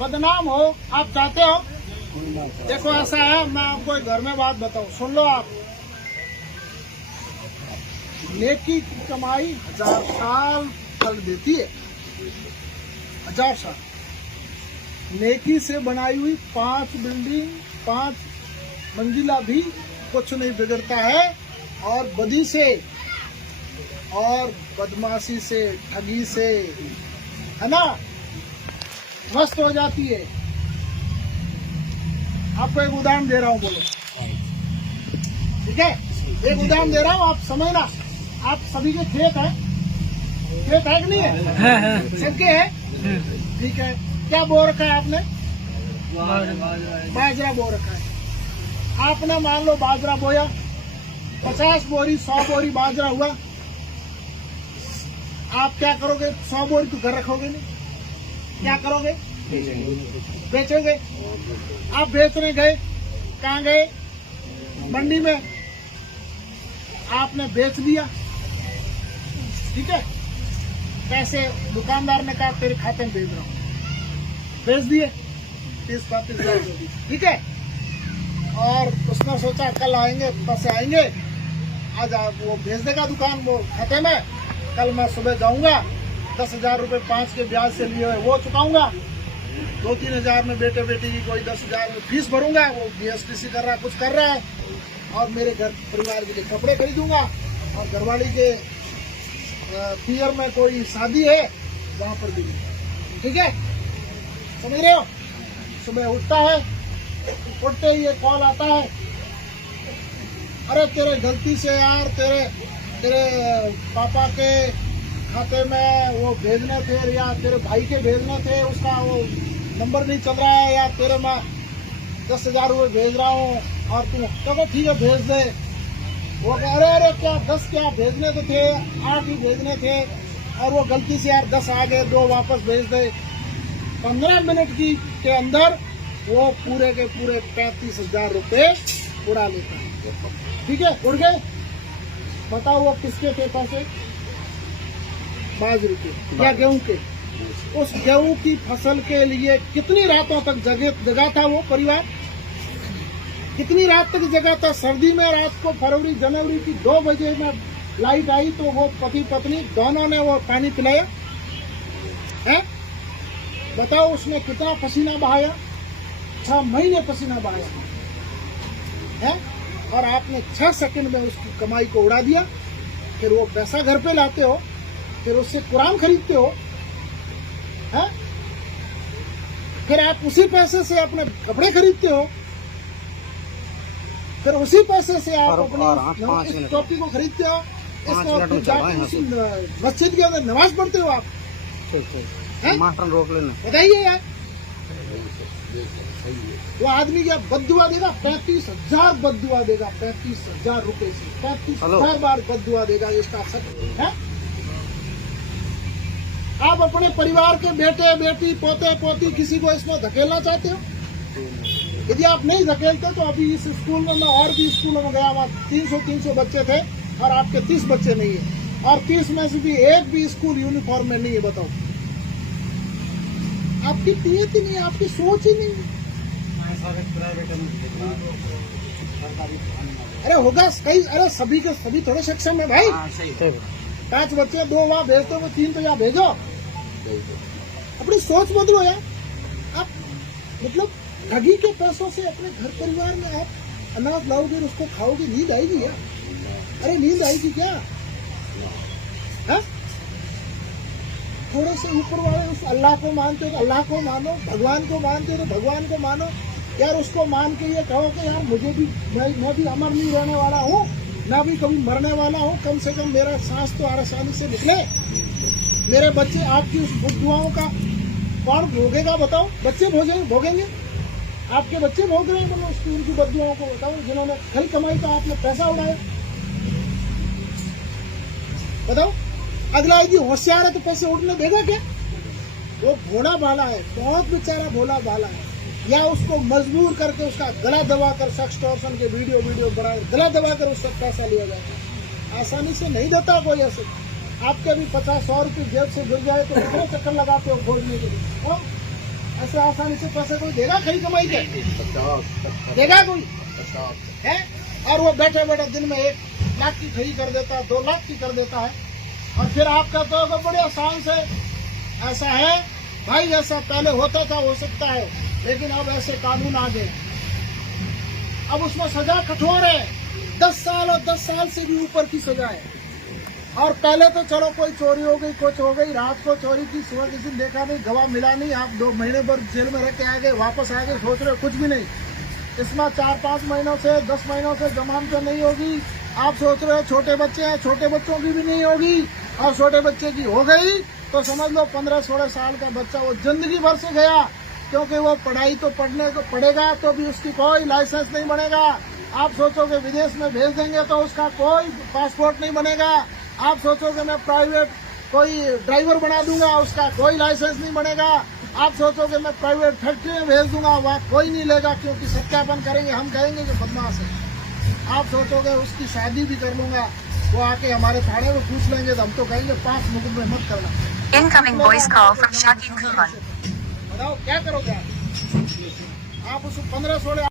बदनाम हो आप चाहते हो? देखो ऐसा है, मैं आपको एक घर में बात बताऊं, सुन लो आप। नेकी की कमाई 1000 साल फल देती है, 1000 साल। नेकी से बनाई हुई 5 बिल्डिंग 5 मंजिला भी कुछ नहीं बिगड़ता है, और बदी से और बदमाशी से ठगी से, है ना, मस्त हो जाती है। आपको एक उदाहरण दे रहा हूँ, बोलो, ठीक है? एक उदाहरण दे रहा हूँ, आप समझना। आप सभी के खेत है कि नहीं है? सबके है, ठीक है। क्या बो रखा है आपने? बाजरा बो रखा है। आपने मान लो बाजरा बोया, 50 बोरी 100 बोरी बाजरा हुआ, आप क्या करोगे? 100 बोरी तो घर रखोगे नहीं, क्या करोगे? बेचोगे। आप बेचने गए, कहाँ गए? मंडी में। आपने बेच दिया, ठीक है? पैसे दुकानदार ने कहा तेरे खाते में भेज रहा हूँ, भेज दिए 30-35 हजार, ठीक है? और उसने सोचा कल आएंगे, पैसे आएंगे, आज वो भेज देगा दुकान वो खाते में, कल मैं सुबह जाऊंगा, 10,000 रुपये 5 के ब्याज से लिए हुए वो चुकाऊंगा, 2-3 हजार में बेटे बेटी की कोई 10,000 में फीस भरूंगा, वो BSTC कर रहा है, कुछ कर रहा है, और मेरे घर परिवार के लिए कपड़े खरीदूंगा, और घरवाली के पियर में कोई शादी है वहां पर भी, ठीक है? समझ रहे हो? सुबह उठता है, उठते ही ये कॉल आता है, अरे तेरे गलती से यार तेरे पापा के खाते में वो भेजने थे, या तेरे भाई के भेजने थे, उसका वो नंबर नहीं चल रहा है, या तेरे मैं 10,000 रुपये भेज रहा हूँ, और तू चलो ठीक है भेज दे। वो अरे क्या 10 क्या भेजने तो थे, 8 ही भेजने थे, और वो गलती से यार 10 आ गए, 2 वापस भेज दे। 15 मिनट के अंदर वो पूरे के पूरे 35,000 रुपये उड़ा लेता है, ठीक है? उड़ गए। बताओ वो किसके थे पैसे? बाजरे के या गेहूं के? उस गेहूं की फसल के लिए कितनी रातों तक जगा था वो परिवार? कितनी रात तक जगा था? सर्दी में रात को फरवरी जनवरी की 2 बजे में लाइट आई तो वो पति पत्नी दोनों ने वो पानी पिलाया है? बताओ उसने कितना पसीना बहाया? 6 महीने पसीना बहाया है, और आपने 6 सेकंड में उसकी कमाई को उड़ा दिया। फिर वो पैसा घर पे लाते हो, फिर उससे कुरान खरीदते हो, है? फिर आप उसी पैसे से अपने कपड़े खरीदते हो, फिर उसी पैसे से आप अपनी इस टोपी को खरीदते हो, इसको जाके उसी मस्जिद के अंदर नमाज पढ़ते हो आप। मास्टर रोक लेना, बताइए यार, वो आदमी क्या बद्दुआ देगा? 35,000 बद्दुआ देगा, 35,000 रुपए से 35,000 बार बद्दुआ देगा, इसका सच है? आप अपने परिवार के बेटे बेटी पोते पोती किसी को इसमें धकेलना चाहते हो? यदि आप नहीं धकेलते तो अभी इस स्कूल में, मैं और भी स्कूलों में गया, वहाँ 300 बच्चे थे, और आपके 30 बच्चे नहीं है, और 30 में से भी एक भी स्कूल यूनिफॉर्म में नहीं है। बताओ, आपकी नीयत ही नहीं है, आपकी सोच ही नहीं है। अरे होगा कई, अरे सभी के सभी थोड़े सक्षम है भाई। 5 बच्चे 2 वहाँ भेजते हो, 3 तो यहाँ भेजो। अपनी सोच बदलो यार। आप मतलब ठगी के पैसों से अपने घर परिवार में आप अनाज लाओगे और उसको खाओगे, नींद आएगी यार? अरे नींद आएगी क्या? है? थोड़े से ऊपर वाले उस अल्लाह को मानते हो तो अल्लाह को मानो, भगवान को मानते हो तो भगवान को मानो यार। उसको मान के ये कहो कि यार मुझे भी, मैं भी अमर नहीं रहने वाला हूँ, मैं भी कभी मरने वाला हूँ, कम से कम मेरा सांस तो आसानी से निकले। मेरे बच्चे आपकी उस दुआओं का कौन भोगेगा? बताओ, बच्चे भोगेंगे? आपके बच्चे भोग रहे हैं मतलब उसकी उनकी बददुआओं को? बताओ, जिन्होंने खल कमाई तो आपने पैसा उड़ाया। बताओ, अगला यदि होशियार है तो पैसे उड़ने देगा क्या? वो भोला भाला है, बहुत बेचारा भोला भाला है। या उसको मजबूर करके उसका गला दबाकर सेक्सटॉर्शन के वीडियो बना गला दबाकर उससे पैसा लिया जाता। आसानी से नहीं देता कोई ऐसे। आपके भी 50-100 रुपये जेब से गिर जाए तो कितने चक्कर लगाते हो खोजने के लिए? ऐसे आसानी से पैसे कोई देगा खरी कमाई के? देगा कोई है? और वो बैठे बैठे दिन में 1 लाख की खरी कर देता है, 2 लाख की कर देता है, और फिर आप कहते हो कि बड़े आसान से ऐसा है। भाई ऐसा पहले होता था, हो सकता है, लेकिन अब ऐसे कानून आ गए, अब उसमें सजा कठोर है, 10 साल और 10 साल से भी ऊपर की सजा है। और पहले तो चलो कोई चोरी हो गई, कुछ हो गई, रात को चोरी की, सुबह किसी ने देखा नहीं, गवाह मिला नहीं, आप 2 महीने भर जेल में रह के आ गए, वापस आ गए, सोच रहे हो कुछ भी नहीं। इसमें 4-5 महीनों से 10 महीनों से जमानत तो नहीं होगी। आप सोच रहे हो छोटे बच्चे हैं, छोटे बच्चों की भी नहीं होगी, और छोटे बच्चे की हो गई तो समझ लो 15-16 साल का बच्चा वो जिंदगी भर से गया, क्योंकि वो पढ़ाई तो पढ़ने को पड़ेगा, तो भी उसकी कोई लाइसेंस नहीं बनेगा। आप सोचोगे विदेश में भेज देंगे तो उसका कोई पासपोर्ट नहीं बनेगा। आप सोचोगे मैं प्राइवेट कोई ड्राइवर बना दूंगा, उसका कोई लाइसेंस नहीं बनेगा। आप सोचोगे मैं प्राइवेट फैक्ट्री में भेज दूंगा, वहाँ कोई नहीं लेगा, क्योंकि सत्यापन करेंगे, हम कहेंगे कि बदमाश है। आप सोचोगे उसकी शादी भी कर लूंगा, वो आके हमारे थाने में पूछ लेंगे तो हम तो कहेंगे 5 मुकदमे मत करना। Incoming voice call from Shakib Khan. बताओ क्या करोगे आप? आप उसको 15-16